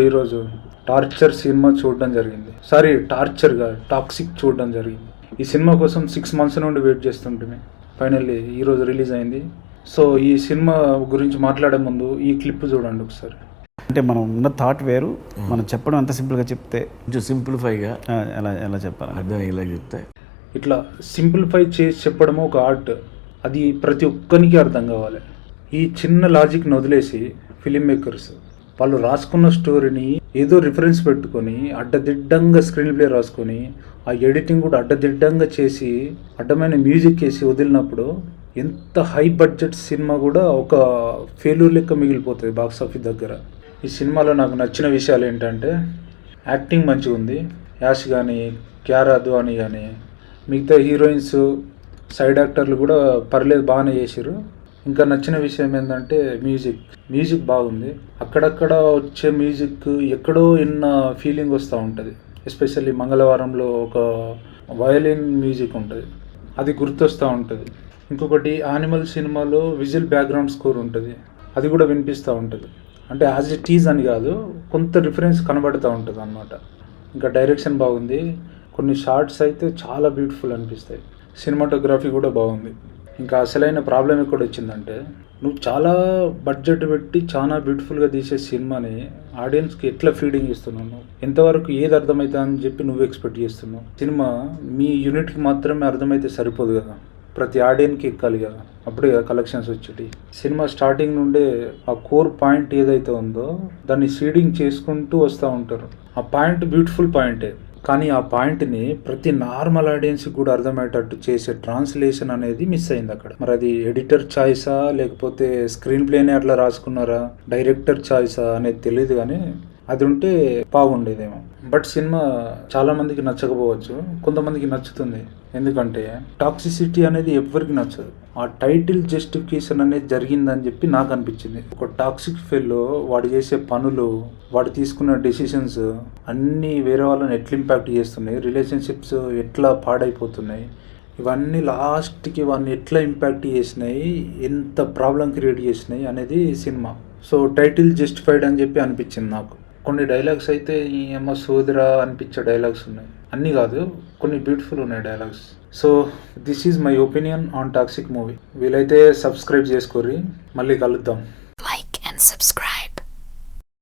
ఈరోజు torture cinema చూడడం జరిగింది. సారీ, టార్చర్గా టాక్సిక్ చూడడం జరిగింది. ఈ సినిమా కోసం 6 months నుండి వెయిట్ చేస్తుంటే ఫైనల్లీ ఈరోజు రిలీజ్ అయింది. సో ఈ సినిమా గురించి మాట్లాడే ముందు ఈ క్లిప్ చూడండి ఒకసారి. అంటే మనం ఉన్న థాట్ వేరు, మనం చెప్పడం ఎంత సింపుల్గా చెప్తే కొంచెం సింప్లిఫైగా ఎలా ఎలా చెప్పాలి, అర్థం ఇలా చెప్తే ఇట్లా సింప్లిఫై చేసి చెప్పడం ఒక ఆర్ట్. అది ప్రతి ఒక్కరికి అర్థం కావాలి. ఈ చిన్న లాజిక్ని వదిలేసి ఫిలిం మేకర్స్ వాళ్ళు రాసుకున్న స్టోరీని ఏదో రిఫరెన్స్ పెట్టుకొని అడ్డదిడ్డంగా స్క్రీన్ ప్లే రాసుకొని ఆ ఎడిటింగ్ కూడా అడ్డదిడ్డంగా చేసి అడ్డమైన మ్యూజిక్ వేసి వదిలినప్పుడు ఎంత హై బడ్జెట్ సినిమా కూడా ఒక ఫెయిల్యూర్ లెక్క మిగిలిపోతుంది బాక్స్ ఆఫీస్ దగ్గర. ఈ సినిమాలో నాకు నచ్చిన విషయాలు ఏంటంటే యాక్టింగ్ మంచిగా ఉంది. యాష్ కానీ, క్యారా అద్వానీ కానీ, మిగతా హీరోయిన్స్, సైడ్ యాక్టర్లు కూడా పర్లేదు, బాగానే చేశారు. ఇంకా నచ్చిన విషయం ఏంటంటే మ్యూజిక్ బాగుంది. అక్కడక్కడ వచ్చే మ్యూజిక్ ఎక్కడో విన్న ఫీలింగ్ వస్తూ ఉంటుంది. ఎస్పెషల్లీ మంగళవారంలో ఒక వయలిన్ మ్యూజిక్ ఉంటుంది, అది గుర్తొస్తూ ఉంటుంది. ఇంకొకటి యానిమల్ సినిమాలో విజిల్ బ్యాక్గ్రౌండ్ స్కోర్ ఉంటుంది, అది కూడా వినిపిస్తూ ఉంటుంది. అంటే యాజ్ ఇట్ ఈజ్ అని కాదు, కొంత రిఫరెన్స్ కనబడుతూ ఉంటుంది అన్నమాట. ఇంకా డైరెక్షన్ బాగుంది. కొన్ని షార్ట్స్ అయితే చాలా బ్యూటిఫుల్ అనిపిస్తాయి. సినిమాటోగ్రఫీ కూడా బాగుంది. ఇంకా అసలైన ప్రాబ్లం ఎక్కడ వచ్చిందంటే, నువ్వు చాలా బడ్జెట్ పెట్టి చాలా బ్యూటిఫుల్గా తీసే సినిమాని ఆడియన్స్కి ఎట్లా ఫీడింగ్ ఇస్తున్నావు, నువ్వు ఎంతవరకు ఏది అర్థమవుతా అని చెప్పి నువ్వు ఎక్స్పెక్ట్ చేస్తున్నావు. సినిమా మీ యూనిట్కి మాత్రమే అర్థమైతే సరిపోదు కదా, ప్రతి ఆడియన్కి ఎక్కాలి కదా, అప్పుడే కదా కలెక్షన్స్ వచ్చేటి. సినిమా స్టార్టింగ్ నుండే ఆ కోర్ పాయింట్ ఏదైతే ఉందో దాన్ని సీడింగ్ చేసుకుంటూ వస్తూ ఉంటారు. ఆ పాయింట్ బ్యూటిఫుల్ పాయింటే, కానీ ఆ పాయింట్ని ప్రతి నార్మల్ ఆడియన్స్కి కూడా అర్థమయ్యేటట్టు చేసే ట్రాన్స్లేషన్ అనేది మిస్ అయింది అక్కడ. మరి అది ఎడిటర్ చాయిసా లేకపోతే స్క్రీన్ ప్లేనే అట్లా రాసుకున్నారా, డైరెక్టర్ చాయిసా అనేది తెలియదు, కానీ అది ఉంటే బాగుండేదేమో. బట్ సినిమా చాలా మందికి నచ్చకపోవచ్చు, కొంతమందికి నచ్చుతుంది. ఎందుకంటే టాక్సిసిటీ అనేది ఎవరికి నచ్చదు. ఆ టైటిల్ జస్టిఫికేషన్ అనేది జరిగిందని చెప్పి నాకు అనిపించింది. ఒక టాక్సిక్ ఫెల్లో వాడు చేసే పనులు, వాడు తీసుకున్న డెసిషన్స్ అన్నీ వేరే వాళ్ళని ఎట్లా ఇంపాక్ట్ చేస్తున్నాయి, రిలేషన్షిప్స్ ఎట్లా పాడైపోతున్నాయి, ఇవన్నీ లాస్ట్కి వాడిని ఎట్లా ఇంపాక్ట్ చేసినాయి, ఎంత ప్రాబ్లం క్రియేట్ చేసినాయి అనేది సినిమా. సో టైటిల్ జస్టిఫైడ్ అని చెప్పి అనిపించింది నాకు. కొన్ని డైలాగ్స్ అయితే ఈ అమ్మ సోదరా అనిపించే డైలాగ్స్ ఉన్నాయి, అన్నీ కాదు, కొన్ని బ్యూటిఫుల్ ఉన్నాయి dialogues. So this is my opinion on toxic movie. వీలైతే సబ్స్క్రైబ్ చేసుకోర్రి, మళ్ళీ కలుద్దాం. Like and subscribe.